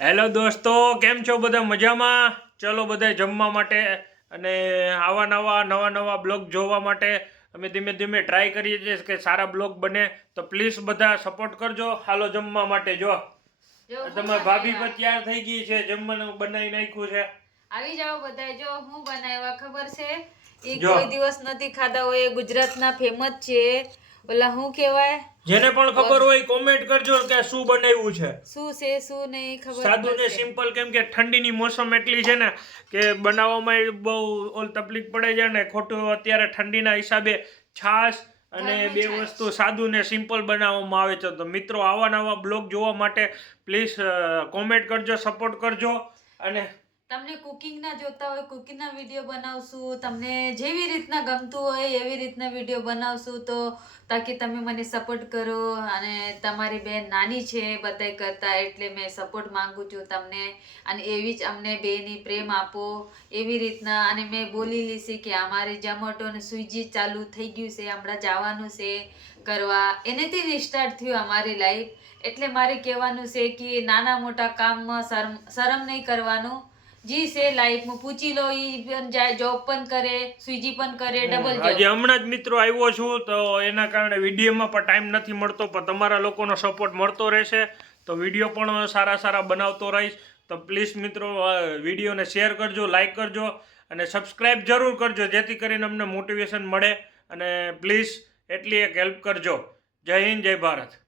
Hello દોસ્તો, કેમ છો બધા? મજામાં? ચલો બધા જમવા માટે અને નવા બ્લોગ જોવા માટે અમે ધીમે ધીમે ટ્રાય કરીએ છીએ કે સારા બ્લોગ બને. તો પ્લીઝ બધા સપોર્ટ કરજો. હાલો જમવા માટે. જો તમારી ભાભી પણ તૈયાર થઈ ગઈ છે, જમવાનું બનાવી નાખ્યું છે. આવી જાઓ બધા. જો હું બનાવ્યા ખબર છે, એ કોઈ દિવસ નથી ખાધા હોય. ગુજરાતના ફેમસ છે ઓલા શું કહેવાય, જેને પણ ખબર હોય કોમેન્ટ કરજો કે શું બનાવ્યું છે, શું છે શું નહીં ખબર. સાદું ને સિમ્પલ, કેમ કે ઠંડીની મોસમ એટલી છે ને કે બનાવવામાં બહુ તકલીફ પડે છે ને ખોટું. અત્યારે ઠંડીના હિસાબે છાશ અને બે વસ્તુ સાદું ને સિમ્પલ બનાવવામાં આવે છે. તો મિત્રો, આવા બ્લોગ જોવા માટે પ્લીઝ કોમેન્ટ કરજો, સપોર્ટ કરજો. અને તમને કુકિંગના જોતા હોય, કુકિંગના વિડીયો બનાવશું. તમને જેવી રીતના ગમતું હોય એવી રીતના વિડીયો બનાવશું. તો તાકી તમે મને સપોર્ટ કરો. અને તમારી બેન નાની છે બધાય કરતા, એટલે મેં સપોર્ટ માંગુ છું તમને. અને એવી જ અમને બેની પ્રેમ આપો એવી રીતના. અને મેં બોલેલી છે કે અમારી ઝોમેટો ને સ્વિગી ચાલુ થઈ ગયું છે, હમણાં જવાનું છે કરવા. એનેથી સ્ટાર્ટ થયું અમારી લાઈફ. એટલે મારે કહેવાનું છે કે નાના મોટા કામમાં શરમ નહીં કરવાનું. જી છે લાઈફમાં પૂછી લો. ઈ પણ જાય, જોબ પણ કરે, સ્વિગી પણ કરે, ડબલ જોબ. આજે હમણાં જ મિત્રો આવ્યો છું, તો એના કારણે વિડીયોમાં પણ ટાઈમ નથી મળતો, પણ તમારા લોકોનો સપોર્ટ મળતો રહેશે તો વિડીયો પણ સારા બનાવતો રહીશ. તો પ્લીઝ મિત્રો, વિડીયોને શેર કરજો, લાઈક કરજો અને સબસ્ક્રાઈબ જરૂર કરજો, જેથી કરીને અમને મોટિવેશન મળે. અને પ્લીઝ એટલી એક હેલ્પ કરજો. જય હિન્દ, જય ભારત.